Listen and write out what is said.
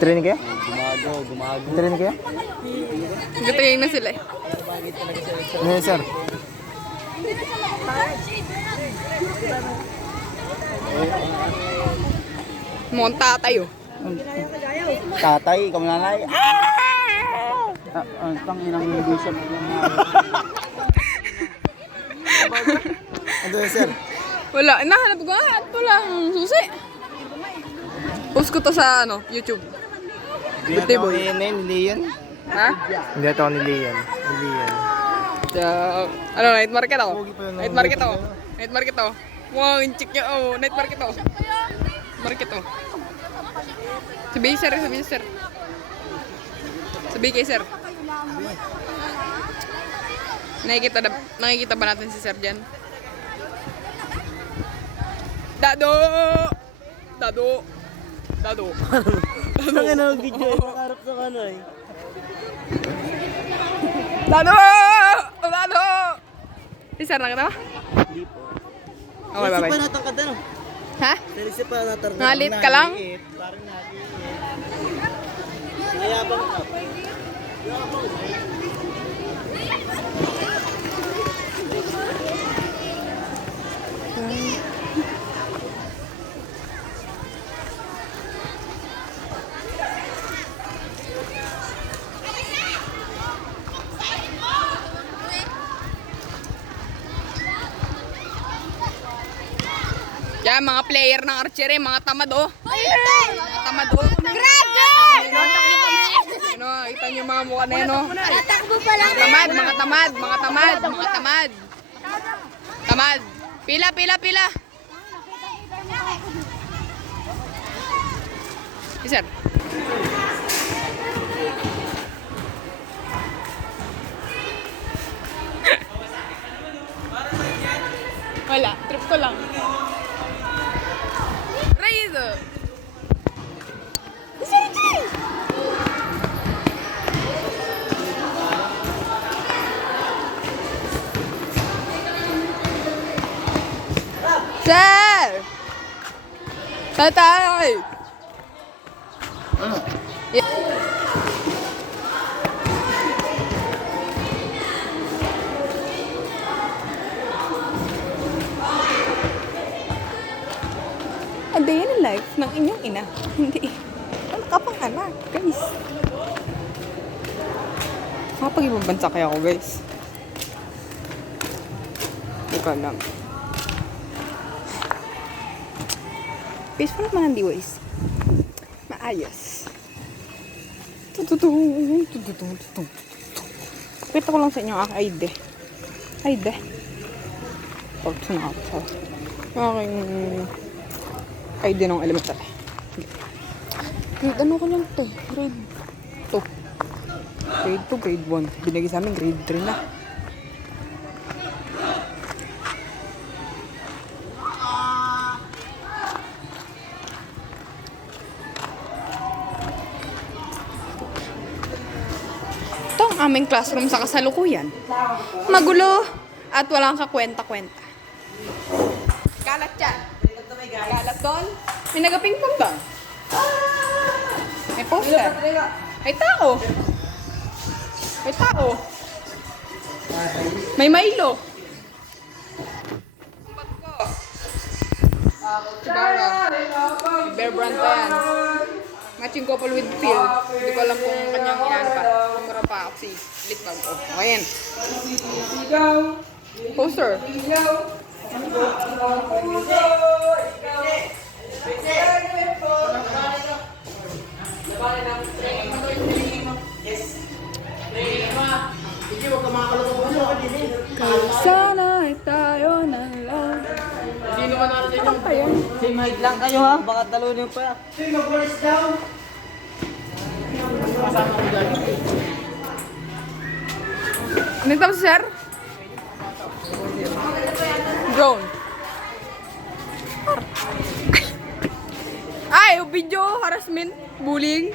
Training kayo? Gumago. Training kayo? Nag-training na sila eh. Yes, sir. Mukhang tatay oh. Tatay, ikaw nanay. Tang inang bishop. Ano yun, sir? Wala, nahanap ko nga. Ito lang, susi. Post ko to sa YouTube. Birthday boy. Leon. Ha? Hindi ito ni Leon. Night market ako. Night market ako. Night market ako. Wow, inchik niya. Oh, night market ako. Market ako. Sabihin sir, sabihin sir. Sabihin kay sir. Nakikita ba natin si sir dyan? Dado! Dado! Dado! Ang ano video ay nakarap sa ano eh. Dado! Dado! Si sir nakita ba? Hindi po. Okay, bye-bye. Naisip pa natangkad ano? Ha? Naisip pa natangkad. Nalit ka lang? Parang naliit. Nayabang ka. Yan, mga player ng archery, mga tamad oh. Mga tamad oh. Grabe! Ano, kita niyo mga mukha na yan oh. Tatakbo pa lang. Mga tamad. Tamad. Pila. Sir. Wala, trip ko lang. Raid! Sir! Tatay! A day in the life ng inyong ina. Hindi. Ano ka pang anak, guys? Makapag-ibang bansa kaya ako, guys. Hindi ko alam. Peaceful naman ang D-Ways. Maayos. Pakita ko lang sa inyo ang aking ID. ID. Pag sinakap. Aking ID ng elementary. Grade ano ko lang ito? Grade 2. Grade 2, grade 1. Binigay sa amin, grade 3 na. Ito ang aming classroom sa kasalukuyan. Magulo at walang kakwenta-kwenta. Kalat yan. Kalat doon. May nagapingpong doon. May poster. May tao. May tao. May Milo. Sigara. Bear brand pa yan. Matching couple with Phil. Hindi ko alam kung kanyang yan pa. Mura pa ako si Litbag. Okay yan. Poster. Sana'y tayo ng love. Ano pa yan? Same height lang kayo ha. Baka talunin pa. Ano ito, sir? Drone. Ay, video harassment, bullying.